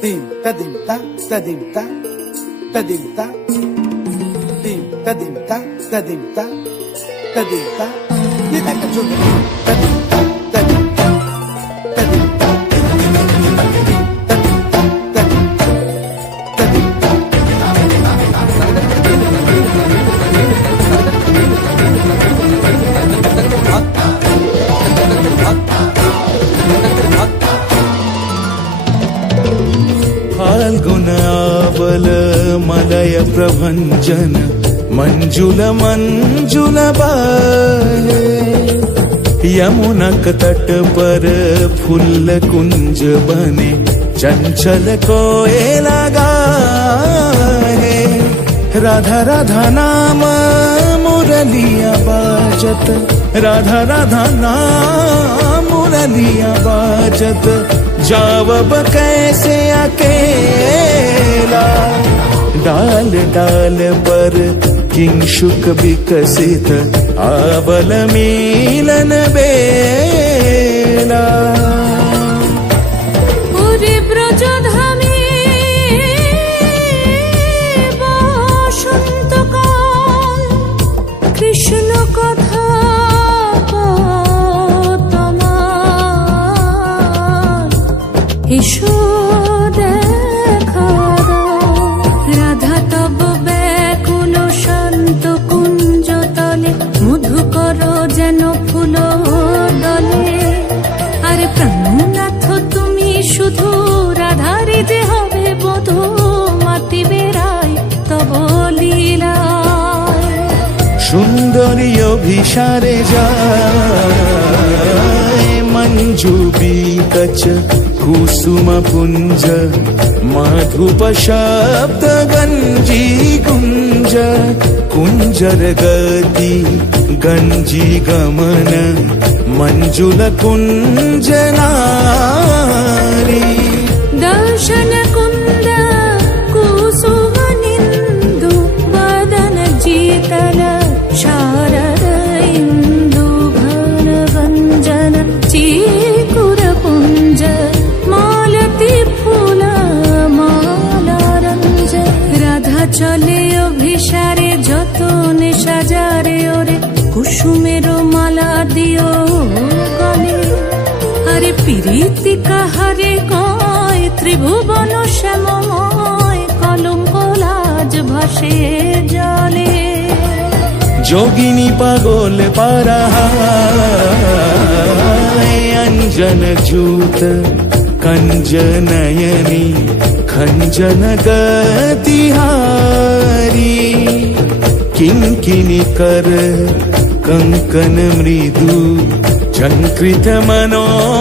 Tim tadim ta tadim ta tadim ta tim tadim ta tadim ta tadim ta ये तक जो tadim ta tadim ta tadim ta फाल्गुनावल मलय प्रभंजन मंजुल मंजुल बाहे यमुनक तट पर फूल कुंज बने चंचल कोयला गाहे राधा राधा नाम मुरलिया बाजत राधा राधा नाम मुरलिया बाजत जावब कैसे अकेला डाल डाल पर किंशुक विकसित आबल मिलन बेला कृष्ण कथा এসো দেখা দাও রাধা তব ব্যাকুল শান্ত কুঞ্জ তলে মধুকর যেন ফুল দলে আর প্রাণনাথ তুমি শুধু রাধারে যে হবে বধূ মাতি বেড়াই তব লীলা সুন্দরী অভিসারে যায় मंजू बीकच कुसुम पुंज माधुप शब्द गंजी गुंज कुंजर गति गंजी गमन मंजुल कुंज नारी दर्शन कुंद कुसुम निंदु वदन जीतल शारद इंदु घन गंजन चीकुर पुंज मालती फूल माला रंज राधा चले अभिसारे যতনে সাজারে ওরে কুসুমের মালা দিও গলে আরে প্রীতি কাহারে কয় ত্রিভুবন শ্যামময় কলঙ্ক লাজ ভাসে জলে जोगिनी पागोल पारा अंजन जूत कंज नयनी खंजन गतिहारी किंकिनी कर कंकन मृदु झंकृत मनोहारी